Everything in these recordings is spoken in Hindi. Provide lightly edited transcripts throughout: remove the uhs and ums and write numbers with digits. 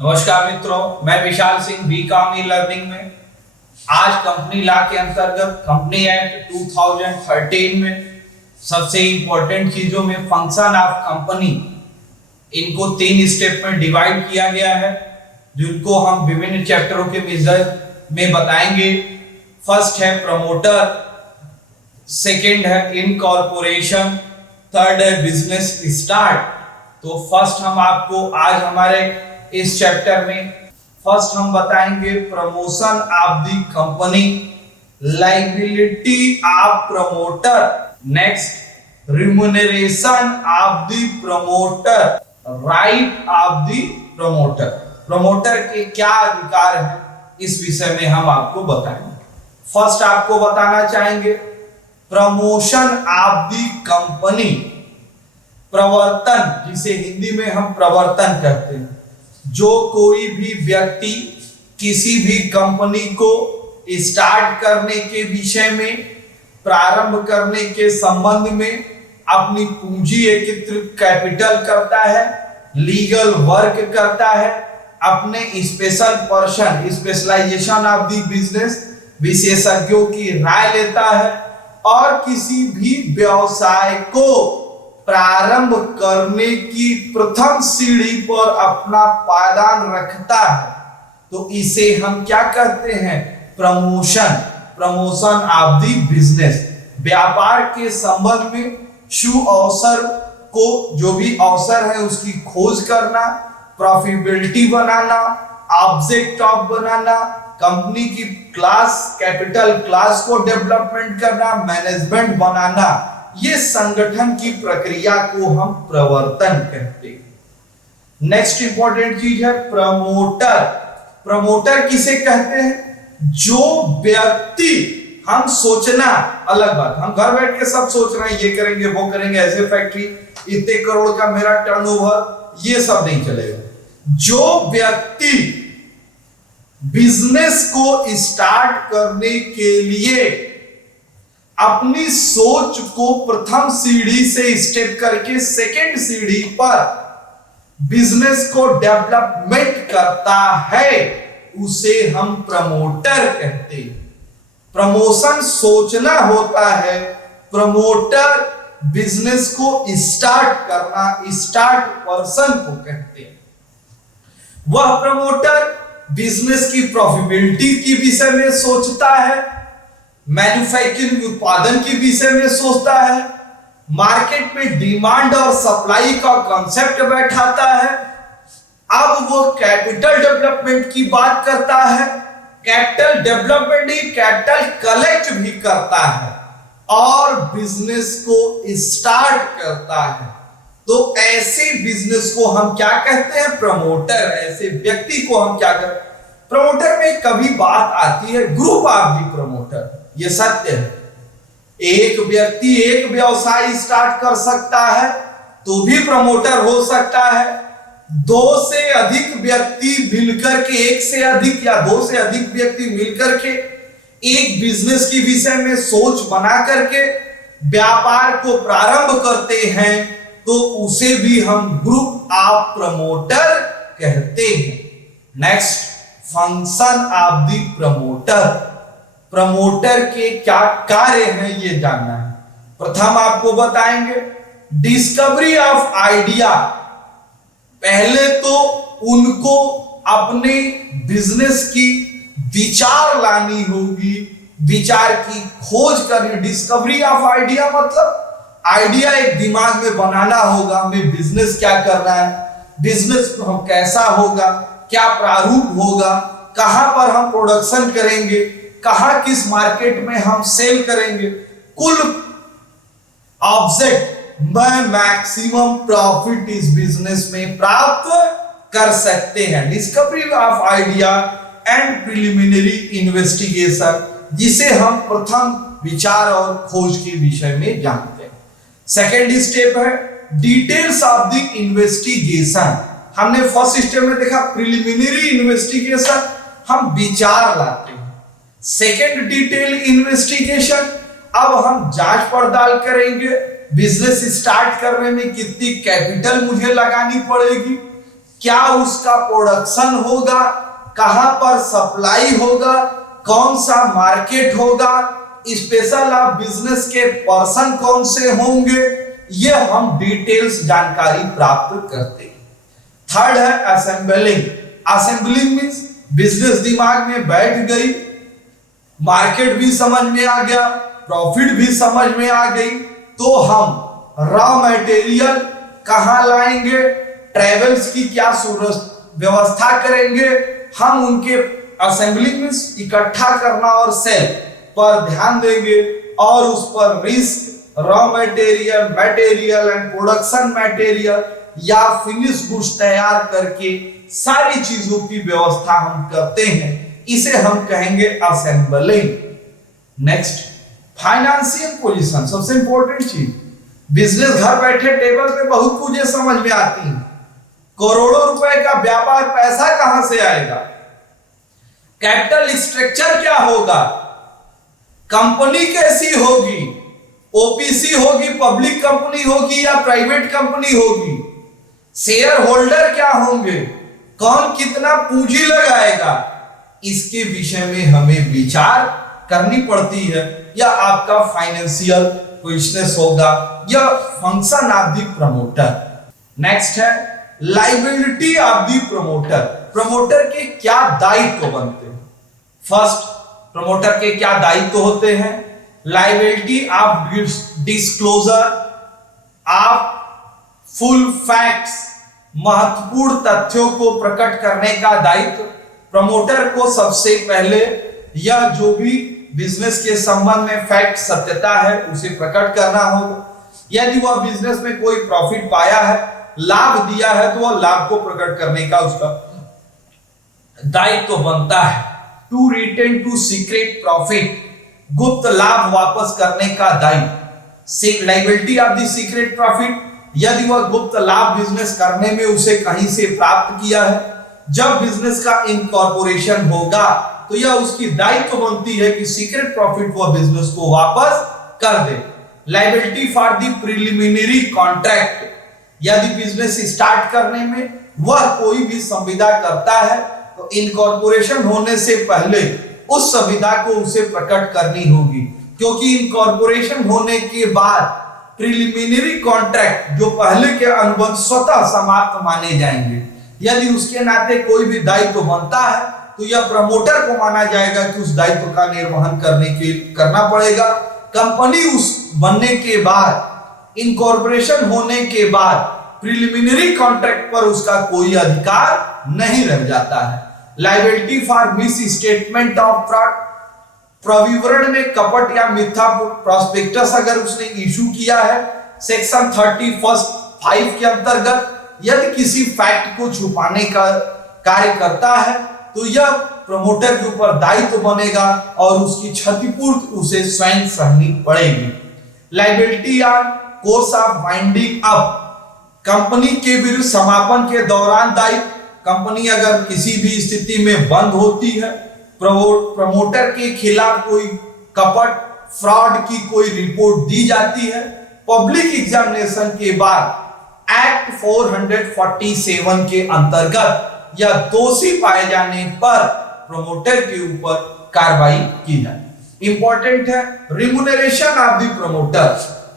नमस्कार मित्रों, मैं Vishal Singh BCom e learning में आज कंपनी लॉ के अंतर्गत कंपनी एक्ट 2013 में सबसे इंपॉर्टेंट चीजों में फंक्शन ऑफ कंपनी, इनको 3 स्टेप में डिवाइड किया गया है, जिनको हम विभिन्न चैप्टरों के मेजर में बताएंगे। फर्स्ट है प्रमोटर, सेकंड है इनकॉर्पोरेशन, थर्ड है बिजनेस स्टार्ट। तो फर्स्ट हम आपको आज हमारे इस चैप्टर में फर्स्ट हम बताएंगे promotion of the company, liability of promoter, next remuneration of the promoter, right of the promoter. Promoter के क्या अधिकार हैं इस विषय में हम आपको बताएंगे। फर्स्ट आपको बताना चाहेंगे प्रमोशन ऑफ द कंपनी, प्रवर्तन, जिसे हिंदी में हम प्रवर्तन कहते हैं। जो कोई भी व्यक्ति किसी भी कंपनी को स्टार्ट करने के विषय में, प्रारंभ करने के संबंध में अपनी पूंजी एकत्रित कैपिटल करता है, लीगल वर्क करता है, अपने special person, specialization of the business, विशेषज्ञों की राय लेता है और किसी भी व्यवसाय को प्रारंभ करने की प्रथम सीढ़ी पर अपना पायदान रखता है, तो इसे हम क्या कहते हैं? Promotion, promotion of the business. व्यापार के संबंध में शुभ अवसर को, जो भी अवसर है उसकी खोज करना, profitability banana, object of banana, company की क्लास, कैपिटल क्लास को डेवलपमेंट करना, मैनेजमेंट बनाना, ये संगठन की प्रक्रिया को हम प्रवर्तन कहते हैं। नेक्स्ट इंपॉर्टेंट चीज है प्रमोटर। प्रमोटर किसे कहते हैं? जो व्यक्ति, हम सोचना अलग बात, हम घर बैठ के सब सोच रहे हैं ये करेंगे वो करेंगे, ऐसे फैक्ट्री, इतने करोड़ का मेरा टर्नओवर, ये सब नहीं चलेगा। जो व्यक्ति बिजनेस को स्टार्ट करने के लिए अपनी सोच को प्रथम सीढ़ी से स्टेप करके सेकंड सीढ़ी पर बिजनेस को डेवलपमेंट करता है, उसे हम प्रमोटर कहते हैं। प्रमोशन सोचना होता है, प्रमोटर बिजनेस को स्टार्ट करना, स्टार्ट पर्सन को कहते हैं। वह प्रमोटर बिजनेस की प्रॉफिटेबिलिटी के विषय में सोचता है, मैन्युफैक्चरिंग उत्पादन के विषय में सोचता है, मार्केट में डिमांड और सप्लाई का कॉन्सेप्ट बैठाता है। अब वो कैपिटल डेवलपमेंट की बात करता है, कैपिटल डेवलपमेंट ही कैपिटल कलेक्ट भी करता है और बिजनेस को स्टार्ट करता है। तो ऐसे बिजनेस को हम क्या कहते हैं? प्रमोटर। ऐसे व्यक्ति को हम क्या कहते हैं? प्रमोटर में कभी बात आती है ग्रुप ऑफ दी प्रमोटर, ये सत्य है। एक व्यक्ति एक व्यवसाय स्टार्ट कर सकता है तो भी प्रमोटर हो सकता है। 2 से अधिक व्यक्ति मिलकर के, 1 से अधिक या 2 से अधिक व्यक्ति मिलकर के एक बिजनेस के विषय में सोच बना करके व्यापार को प्रारंभ करते हैं, तो उसे भी हम ग्रुप ऑफ प्रमोटर कहते हैं। Next, function of the promoter. Promoter के क्या कार्य हैं ये जानना है। प्रथम आपको बताएंगे डिस्कवरी ऑफ आइडिया। पहले तो उनको अपने बिजनेस की विचार लानी होगी, विचार की खोज करनी। डिस्कवरी ऑफ आइडिया मतलब आइडिया एक दिमाग में बनाना होगा, हमें बिजनेस क्या करना है, बिजनेस हम कैसा होगा, क्या प्रारूप होगा, कहां पर हम प्रोडक्शन करेंगे, कहां किस मार्केट में हम सेल करेंगे, कुल ऑब्जेक्ट में मैक्सिमम प्रॉफिट इस बिजनेस में प्राप्त कर सकते हैं। Discovery of idea and preliminary investigation, जिसे हम प्रथम विचार और खोज के विषय में जानते हैं। सेकेंड स्टेप है डिटेल्स ऑफ द इन्वेस्टिगेशन। हमने फर्स्ट स्टेप में देखा प्रिलिमिनरी इन्वेस्टिगेशन, हम विचार लाते हैं। सेकेंड डिटेल इन्वेस्टिगेशन, अब हम जांच पड़ताल करेंगे बिजनेस स्टार्ट करने में कितनी कैपिटल मुझे लगानी पड़ेगी, क्या उसका प्रोडक्शन होगा, कहां पर सप्लाई होगा, कौन सा मार्केट होगा, स्पेशल ऑफ बिजनेस के पर्सन कौन से होंगे, ये हम डिटेल्स जानकारी प्राप्त करते हैं। थर्ड है असेंबलिंग। असेंबलिंग मींस बिजनेस दिमाग में बैठ गई, मार्केट भी समझ में आ गया, प्रॉफिट भी समझ में आ गई, तो हम रॉ मटेरियल कहां लाएंगे, ट्रेवल्स की क्या व्यवस्था करेंगे, हम उनके असेंबलिंग मींस इकट्ठा करना और सेल पर ध्यान देंगे, और उस पर risk, raw material, material and production material या फिनिश गुड्स तैयार करके सारी चीजों की व्यवस्था हम करते हैं, इसे हम कहेंगे असेंबलिंग। नेक्स्ट, फाइनेंशियल पोजीशन, सबसे इंपॉर्टेंट चीज। बिजनेस घर बैठे टेबल पे बहुत कुछ समझ में आती है, करोड़ों रुपए का व्यापार, पैसा कहां से आएगा, कैपिटल स्ट्रक्चर क्या होगा, कंपनी कैसी होगी, ओपीसी होगी, पब्लिक कंपनी होगी या प्राइवेट कंपनी होगी, शेयर होल्डर क्या होंगे, कौन कितना पूंजी लगाएगा, इसके विषय में हमें विचार करनी पड़ती है, या आपका फाइनेंशियल बिजनेस होगा, या function of the promoter. Next है liability of the promoter. Promoter के क्या दायित्व बनते हैं? फर्स्ट, प्रमोटर के क्या दायित्व होते हैं? Liability of disclosure of full facts, महत्वपूर्ण तथ्यों को प्रकट करने का दायित्व प्रमोटर को सबसे पहले, यह जो भी बिजनेस के संबंध में फैक्ट, सत्यता है, उसे प्रकट करना होगा। यदि वह बिजनेस में कोई प्रॉफिट पाया है, लाभ दिया है, तो वह लाभ को प्रकट करने का उसका दायित्व बनता है। To retain to secret profit, गुप्त लाभ वापस करने का दायित्व। Liability of the secret profit, यदि वह गुप्त लाभ बिजनेस करने में उसे कहीं से प्राप्त किया है, जब बिजनेस का इनकॉर्पोरेशन होगा तो यह उसकी दायित्व बनती है कि सीक्रेट प्रॉफिट वह बिजनेस को वापस कर दे। Liability for the preliminary contract, यदि बिजनेस स्टार्ट करने में वह कोई भी संविदा करता है तो इनकॉर्पोरेशन होने से पहले उस संविदा को उसे प्रकट करनी होगी, क्योंकि इनकॉर्पोरेशन होने के बाद प्रिलिमिनरी कॉन्ट्रैक्ट, जो पहले के अनुबंध, स्वतः समाप्त माने जाएंगे। यदि उसके नाते कोई भी दायित्व बनता है तो यह प्रमोटर को माना जाएगा कि उस दायित्व का निर्वहन करना पड़ेगा। कंपनी उस बनने के बाद, इनकॉर्पोरेशन होने के बाद, प्रिलिमिनरी कॉन्ट्रैक्ट पर उसका कोई अधिकार नहीं रह जाता है। Liability for misstatement of fraud, प्रविवरण में कपट या मिथ्या प्रोस्पेक्टस अगर उसने इशू किया है, सेक्शन 31(5) के अंतर्गत, यदि किसी फैक्ट को छुपाने का कार्य करता है तो यह प्रमोटर के ऊपर दायित्व बनेगा और उसकी क्षतिपूर्ति उसे स्वयं सहनी पड़ेगी। Liability on course of winding up, company के विरुद्ध समापन के दौरान दायित्व। कंपनी अगर किसी भी स्थिति में बंद होती है, प्रमोटर के खिलाफ कोई कपट, फ्रॉड की कोई रिपोर्ट दी जाती है, पब्लिक एग्जामिनेशन के बाद एक्ट 447 के अंतर्गत या दोषी पाए जाने पर प्रमोटर के ऊपर कार्रवाई की जाए। इंपॉर्टेंट है remuneration of the promoter.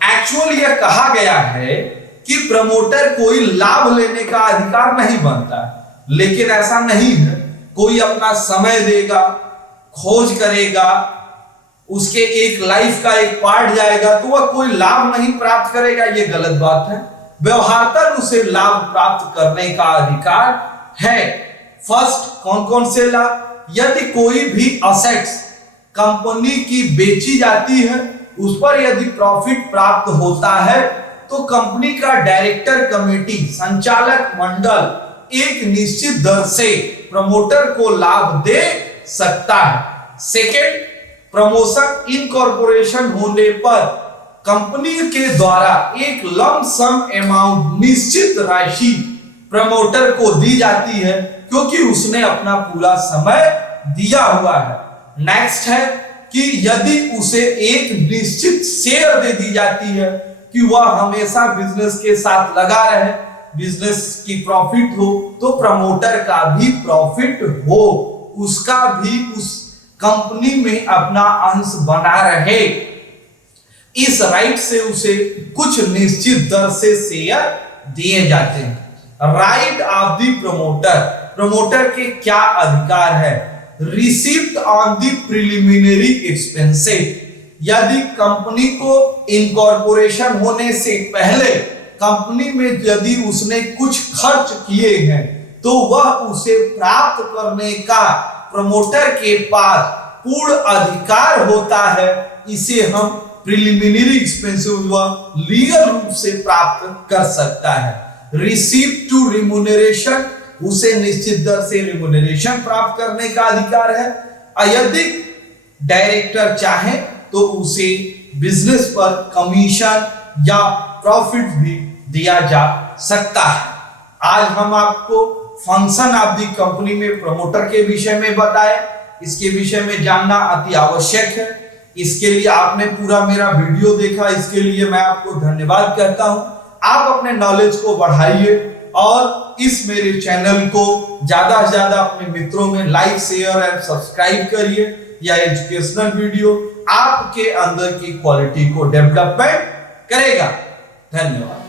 Actually यह कहा गया है कि प्रमोटर कोई लाभ लेने का अधिकार नहीं बनता, लेकिन ऐसा नहीं है। कोई अपना समय देगा, खोज करेगा, उसके एक लाइफ का एक पार्ट जाएगा तो वह कोई लाभ नहीं प्राप्त करेगा, यह गलत बात है। व्यवहारतः उसे लाभ प्राप्त करने का अधिकार है। फर्स्ट, कौन कौन से लाभ? यदि कोई भी असेट्स कंपनी की बेची जाती है, उस पर यदि प्रॉफिट प्राप्त होता है तो कंपनी का डायरेक्टर कमेटी, संचालक मंडल एक निश्चित दर से प्रमोटर को लाभ दे सकता है। सेकेंड, प्रमोशन इनकॉर्पोरेशन होने पर कंपनी के द्वारा एक लम सम अमाउंट, निश्चित राशि प्रमोटर को दी जाती है, क्योंकि उसने अपना पूरा समय दिया हुआ है। नेक्स्ट है कि यदि उसे एक निश्चित शेयर दे दी जाती है कि वह हमेशा बिजनेस के साथ लगा रहे, बिजनेस की प्रॉफिट हो तो प्रमोटर का भी प्रॉफिट हो, उसका भी उस कंपनी में अपना अंश बना रहे, इस राइट से उसे कुछ निश्चित दर से शेयर दिए जाते हैं। Right of the promoter, promoter के क्या अधिकार है? Receipt on the preliminary expenses, यदि कंपनी को इनकॉर्पोरेशन होने से पहले कंपनी में यदि उसने कुछ खर्च किए हैं तो वह उसे प्राप्त करने का प्रमोटर के पास पूर्ण अधिकार होता है। इसे हम प्रिलिमिनरी एक्सपेंसेस व लीगल रूप से प्राप्त कर सकता है। रिसीप्ट टू रिम्यूनरेशन, उसे निश्चित दर से रिम्यूनरेशन प्राप्त करने का अधिकार है। यदि डायरेक्टर चाहे तो उसे बिजनेस पर कमीशन या प्रॉफिट भी दिया जा सकता है। आज हम आपको फंक्शन ऑफ द कंपनी में प्रमोटर के विषय में बताए, इसके विषय में जानना अति आवश्यक है। इसके लिए आपने पूरा मेरा वीडियो देखा, इसके लिए मैं आपको धन्यवाद कहता हूं। आप अपने नॉलेज को बढ़ाइए और इस मेरे चैनल को ज्यादा से ज्यादा अपने मित्रों में लाइक, शेयर एंड सब्सक्राइब करिए। यह एजुकेशनल वीडियो आपके अंदर की क्वालिटी को डेवलपमेंट करेगा। धन्यवाद।